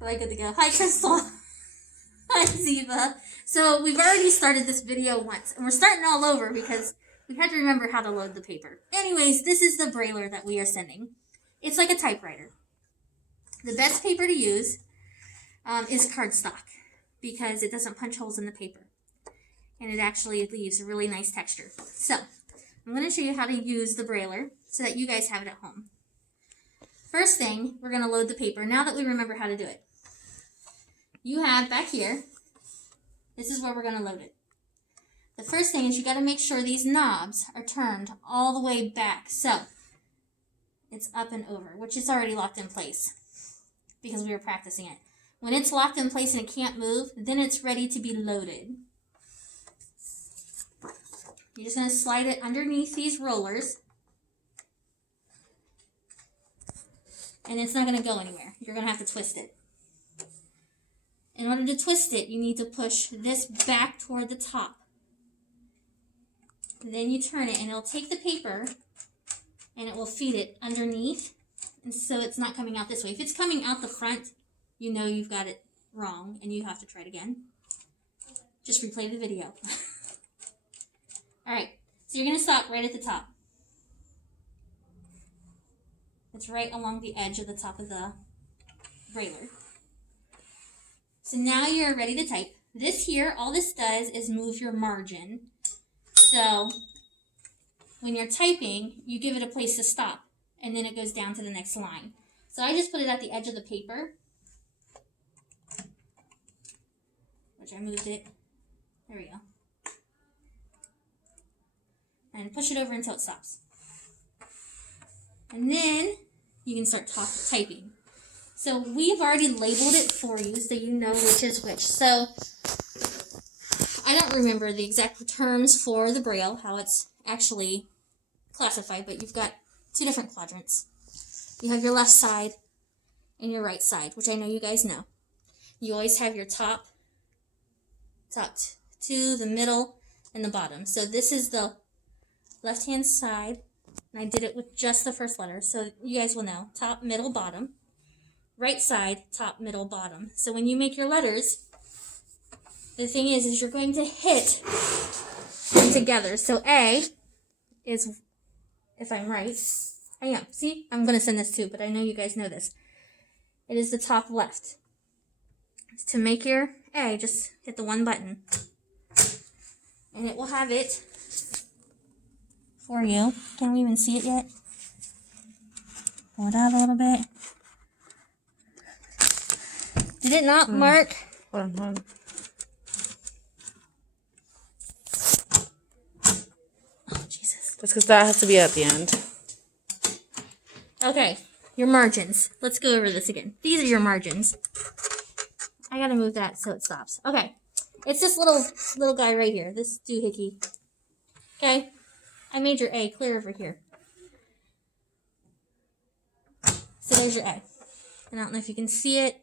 Am I good to go? Hi, Crystal. Hi, Ziva. So we've already started this video once, and we're starting all over because we had to remember how to load the paper. Anyways, this is the Brailler that we are sending. It's like a typewriter. The best paper to use is cardstock because it doesn't punch holes in the paper. And it actually leaves a really nice texture. So, I'm going to show you how to use the Brailler so that you guys have it at home. First thing, we're going to load the paper now that we remember how to do it. You have back here, this is where we're going to load it. The first thing is you got to make sure these knobs are turned all the way back. So, it's up and over, which is already locked in place because we were practicing it. When it's locked in place and it can't move, then it's ready to be loaded. You're just going to slide it underneath these rollers. And it's not going to go anywhere. You're going to have to twist it. In order to twist it, you need to push this back toward the top. And then you turn it and it'll take the paper and it will feed it underneath. And so it's not coming out this way. If it's coming out the front, you know you've got it wrong and you have to try it again. Just replay the video. Alright, so you're going to stop right at the top. It's right along the edge of the top of the Brailler. So now you're ready to type. This here, all this does is move your margin. So when you're typing, you give it a place to stop, and then it goes down to the next line. So I just put it at the edge of the paper, which I moved it. There we go. And push it over until it stops. And then you can start typing. So we've already labeled it for you so you know which is which. So I don't remember the exact terms for the Braille, how it's actually classified, but you've got two different quadrants. You have your left side and your right side, which I know you guys know. You always have your top two, the middle, and the bottom. So this is the left-hand side, and I did it with just the first letter, so you guys will know. Top, middle, bottom. Right side, top, middle, bottom. So when you make your letters, the thing is you're going to hit them together. So A is, if I'm right, I am. See, I'm going to send this too, but I know you guys know this. It is the top left. To make your A, just hit the one button, and it will have it for you. Can we even see it yet? Pull it out a little bit. Did it not, Mark? Hold on. Oh, Jesus. That's because that has to be at the end. Okay, your margins. Let's go over this again. These are your margins. I gotta move that so it stops. Okay, it's this little guy right here. This doohickey. Okay, I made your A clear over here. So there's your A. And I don't know if you can see it.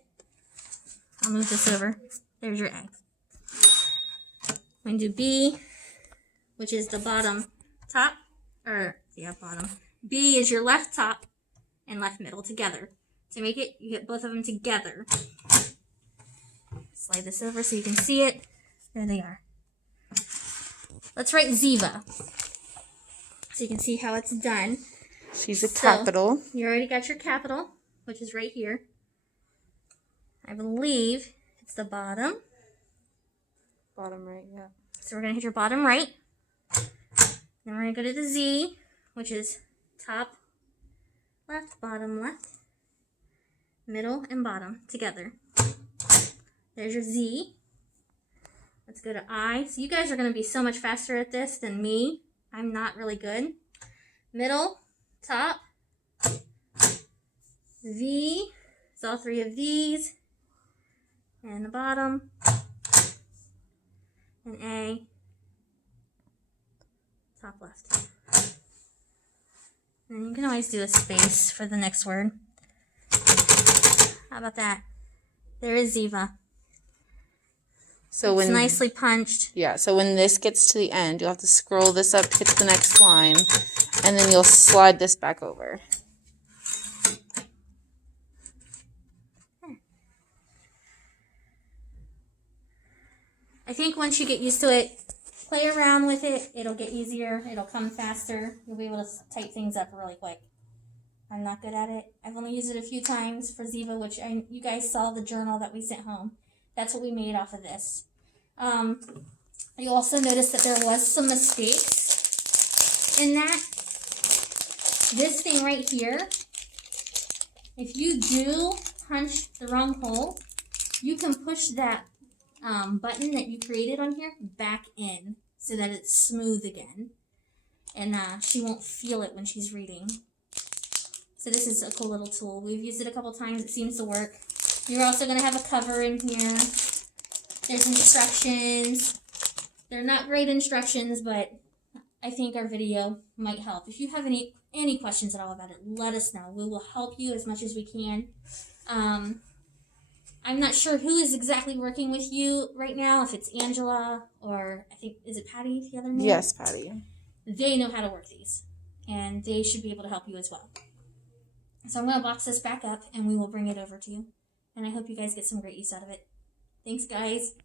I'll move this over. There's your A. I'm going to do B, which is the bottom top. Bottom. B is your left top and left middle together. To make it, you hit both of them together. Slide this over so you can see it. There they are. Let's write Ziva, so you can see how it's done. She's a capital. You already got your capital, which is right here. I believe it's the bottom. Bottom right, yeah. So we're going to hit your bottom right. Then we're going to go to the Z, which is top, left, bottom, left, middle, and bottom together. There's your Z. Let's go to I. So you guys are going to be so much faster at this than me. I'm not really good. Middle, top, V. It's all three of these. And the bottom. And A. Top left. And you can always do a space for the next word. How about that? There is Ziva. So it's nicely punched. Yeah, so when this gets to the end, you'll have to scroll this up to get to the next line, and then you'll slide this back over. I think once you get used to it, play around with it, it'll get easier, it'll come faster, you'll be able to type things up really quick. I'm not good at it. I've only used it a few times for Ziva, which you guys saw the journal that we sent home. That's what we made off of this. You also noticed that there was some mistakes in that. This thing right here, if you do punch the wrong hole, you can push that button that you created on here back in so that it's smooth again. And she won't feel it when she's reading. So this is a cool little tool. We've used it a couple times. It seems to work. You're also going to have a cover in here. There's instructions. They're not great instructions, but I think our video might help. If you have any questions at all about it, let us know. We will help you as much as we can. I'm not sure who is exactly working with you right now, if it's Angela or I think, is it Patty, the other name? Yes, Patty. They know how to work these, and they should be able to help you as well. So I'm going to box this back up, and we will bring it over to you. And I hope you guys get some great use out of it. Thanks, guys.